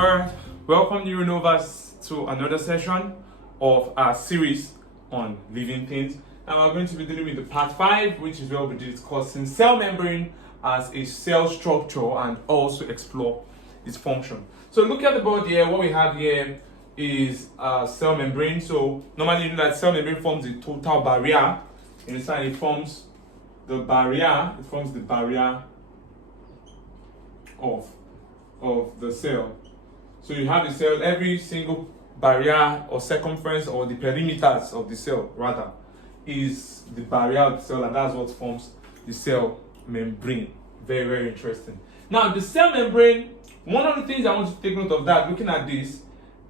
Alright, welcome new Renovers to another session of our series on living things. Now we're going to be dealing with the part 5, which is where we'll be discussing cell membrane as a cell structure and also explore its function. So look at the board here. What we have here is cell membrane. So normally you know that cell membrane forms the total barrier. Inside it forms the barrier. It forms the barrier of the cell. So you have the cell, every single barrier or circumference or the perimeters of the cell rather is the barrier of the cell, and that's what forms the cell membrane. Very, very interesting. Now the cell membrane, one of the things I want you to take note of that looking at this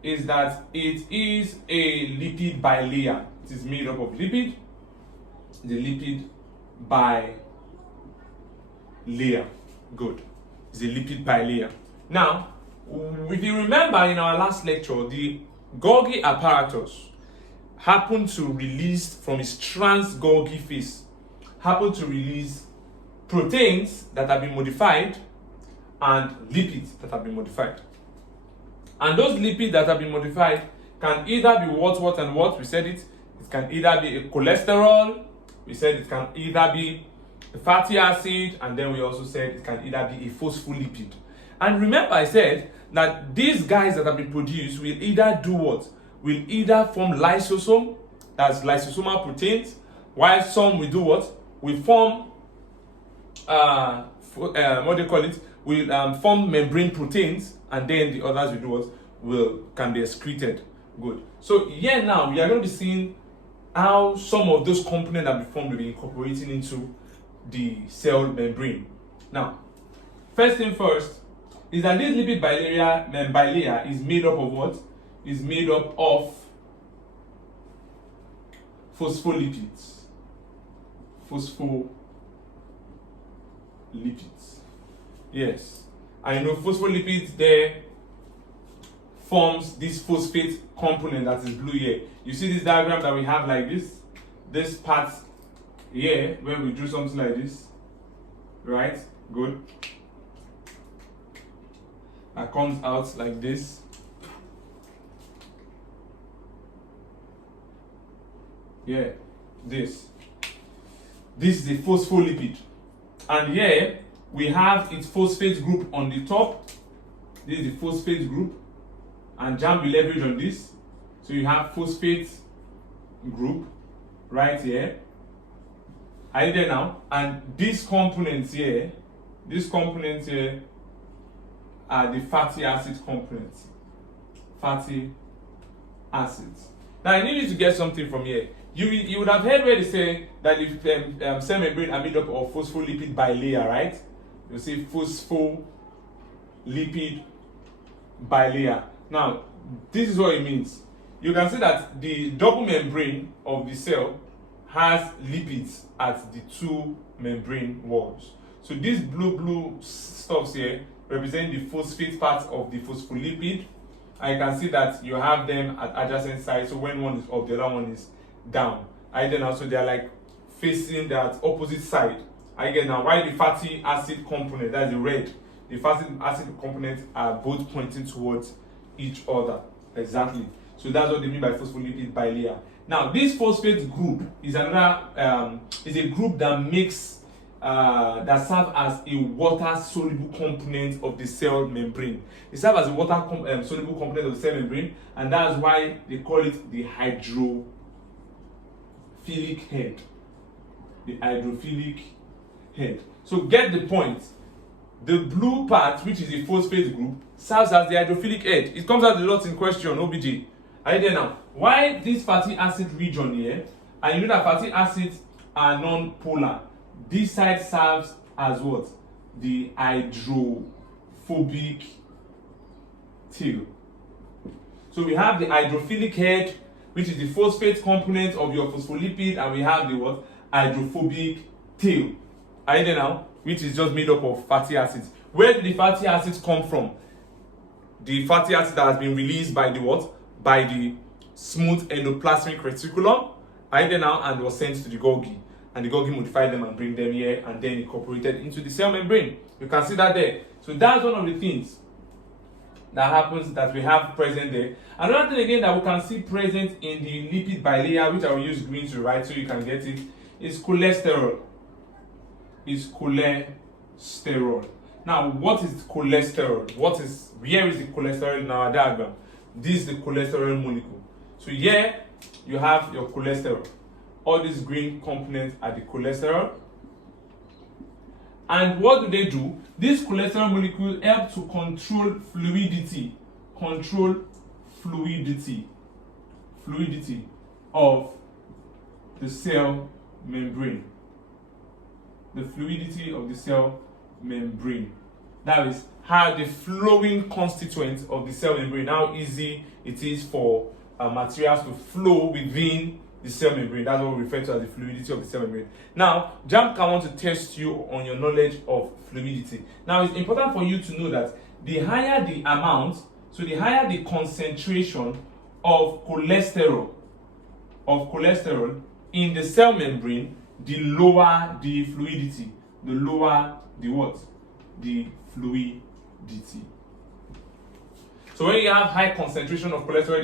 is that it is a lipid bilayer. It is made up of lipid, the lipid bilayer. Good. It's a lipid bilayer. Now, if you remember in our last lecture, the Golgi apparatus happened to release from its trans-Golgi phase, happened to release proteins that have been modified and lipids that have been modified. And those lipids that have been modified can either be what and what, we said it. It can either be a cholesterol, we said it can either be a fatty acid, and then we also said it can either be a phospholipid. And remember I said that these guys that have been produced will either do what? Will either form lysosome, that's lysosomal proteins, while some will do what? Will form, what do you call it? Will form membrane proteins, and then the others will do what? Can be excreted. Good. So here now, we are going to be seeing how some of those components that be formed will be incorporating into the cell membrane. Now, first thing first, is that this lipid bilayer is made up of what? Is made up of phospholipids. Phospholipids. Yes. I know phospholipids there forms this phosphate component that is blue here. You see this diagram that we have like this? This part here, where we drew something like this. Right? Good. That comes out like this. Yeah, this is a phospholipid, and here we have its phosphate group on the top. This is the phosphate group, and JAMB will leverage on this. So you have phosphate group right here. Are you there now? And these components here are the fatty acid components. Fatty acids. Now I need you to get something from here. You would have heard where they say that if cell membrane are made up of phospholipid bilayer, right? You see phospholipid bilayer. Now this is what it means. You can see that the double membrane of the cell has lipids at the two membrane walls. So these blue stuffs here represent the phosphate part of the phospholipid, and you can see that you have them at adjacent sides. So when one is up, the other one is down. And then also they are like facing that opposite side. Again, now why the fatty acid component, that's the red, the fatty acid components are both pointing towards each other. Exactly. So that's what they mean by phospholipid bilayer. Now this phosphate group is another is a group that makes that serve as a water-soluble component of the cell membrane. It serves as a water-soluble component of the cell membrane, and that's why they call it the hydrophilic head. The hydrophilic head. So get the point. The blue part, which is a phosphate group, serves as the hydrophilic head. It comes out a lot in question, OBJ. Are you there now? Why this fatty acid region here? And you know that fatty acids are non-polar. This side serves as what? The hydrophobic tail. So we have the hydrophilic head, which is the phosphate component of your phospholipid, and we have the what? Hydrophobic tail. Are you there now? Which is just made up of fatty acids. Where did the fatty acids come from? The fatty acid that has been released by the what? By the smooth endoplasmic reticulum. Are you there now? And was sent to the Golgi. And the Golgi modified them and bring them here and then incorporated into the cell membrane. You can see that there. So that's one of the things that we have present there. Another thing again that we can see present in the lipid bilayer, which I will use green to write so you can get it, is cholesterol. Now, what is cholesterol? Where is the cholesterol in our diagram? This is the cholesterol molecule. So here you have your cholesterol. All these green components are the cholesterol. And what do? These cholesterol molecules help to control fluidity. Fluidity of the cell membrane. The fluidity of the cell membrane. That is how the flowing constituents of the cell membrane, how easy it is for materials to flow within the cell membrane. That's what we refer to as the fluidity of the cell membrane. Now, JAMB can want to test you on your knowledge of fluidity. Now, it's important for you to know that the higher the amount, so the higher the concentration of cholesterol in the cell membrane, the lower the fluidity. The lower the what? The fluidity. So when you have high concentration of cholesterol,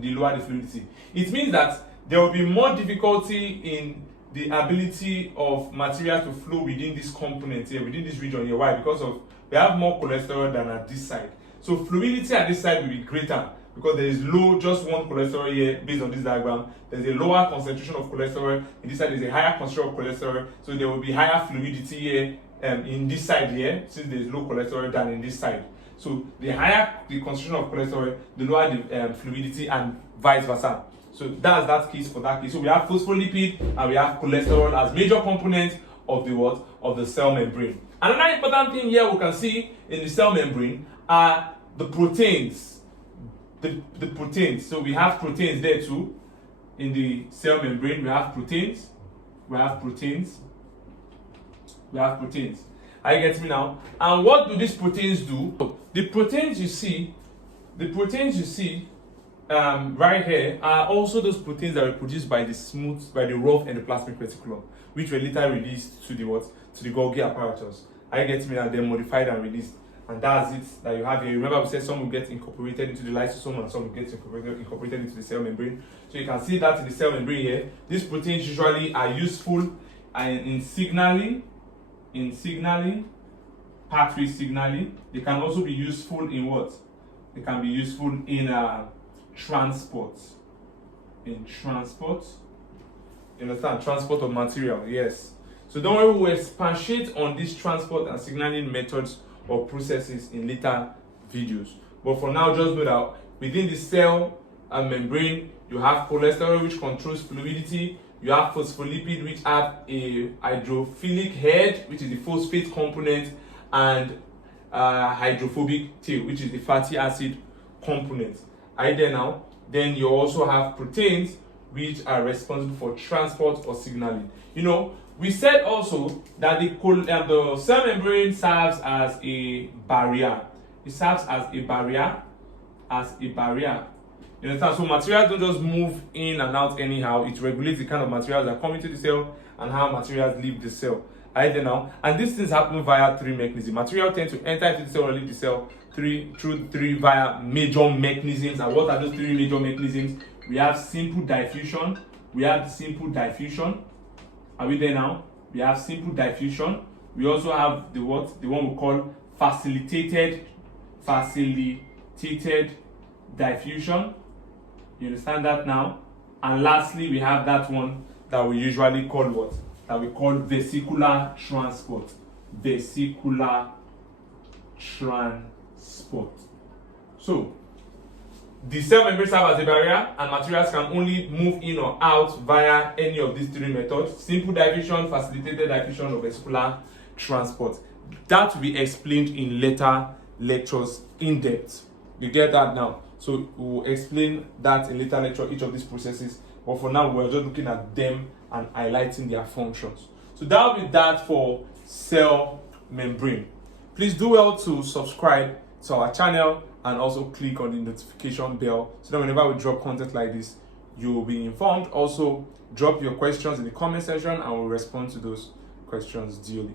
the lower the fluidity. It means that there will be more difficulty in the ability of material to flow within this component here, within this region here. Why? Because we have more cholesterol than at this side. So fluidity at this side will be greater because there is just one cholesterol here based on this diagram. There's a lower concentration of cholesterol. In this side, there's a higher concentration of cholesterol. So there will be higher fluidity here in this side here, since there is low cholesterol than in this side. So the higher the concentration of cholesterol, the lower the fluidity, and vice versa. So that's that case for that case. So we have phospholipid and we have cholesterol as major components of the what? Of the cell membrane. Another important thing here we can see in the cell membrane are the proteins. The proteins. So we have proteins there too. In the cell membrane, we have proteins. Are you getting me now? And what do these proteins do? The proteins you see right here are also those proteins that were produced by the rough endoplasmic reticulum, which were later released to the what? To the Golgi apparatus. Are you getting me now? They're modified and released. And that's it that you have here. Remember, we said some will get incorporated into the lysosome and some will get incorporated into the cell membrane. So you can see that in the cell membrane here. These proteins usually are useful in signaling, pathway signaling. They can also be useful in what? They can be useful in transport. You understand? Transport of material, yes. So don't worry, we'll expatiate on these transport and signaling methods or processes in later videos. But for now, just know that within the cell and membrane, you have cholesterol, which controls fluidity. You have phospholipid, which have a hydrophilic head, which is the phosphate component, and hydrophobic tail, which is the fatty acid component. Are you there now? Then you also have proteins, which are responsible for transport or signaling. You know, we said also that the cell membrane serves as a barrier. It serves as a barrier. You understand? So materials don't just move in and out anyhow. It regulates the kind of materials that come into the cell and how materials leave the cell. Right there now. And these things happen via three mechanisms. Material tend to enter into the cell or leave the cell through three via major mechanisms. And what are those three major mechanisms? We have simple diffusion. Are we there now? We have simple diffusion. We also have the one we call facilitated diffusion. You understand that now? And lastly, we have that one that we usually call what? That we call vesicular transport. So, the cell membrane serves as a barrier, and materials can only move in or out via any of these three methods: simple diffusion, facilitated diffusion, or vesicular transport. That will be explained in later lectures in depth. You get that now? So we'll explain that in later lecture, each of these processes. But for now, we're just looking at them and highlighting their functions. So that will be that for cell membrane. Please do well to subscribe to our channel and also click on the notification bell so that whenever we drop content like this, you will be informed. Also, drop your questions in the comment section and we'll respond to those questions duly.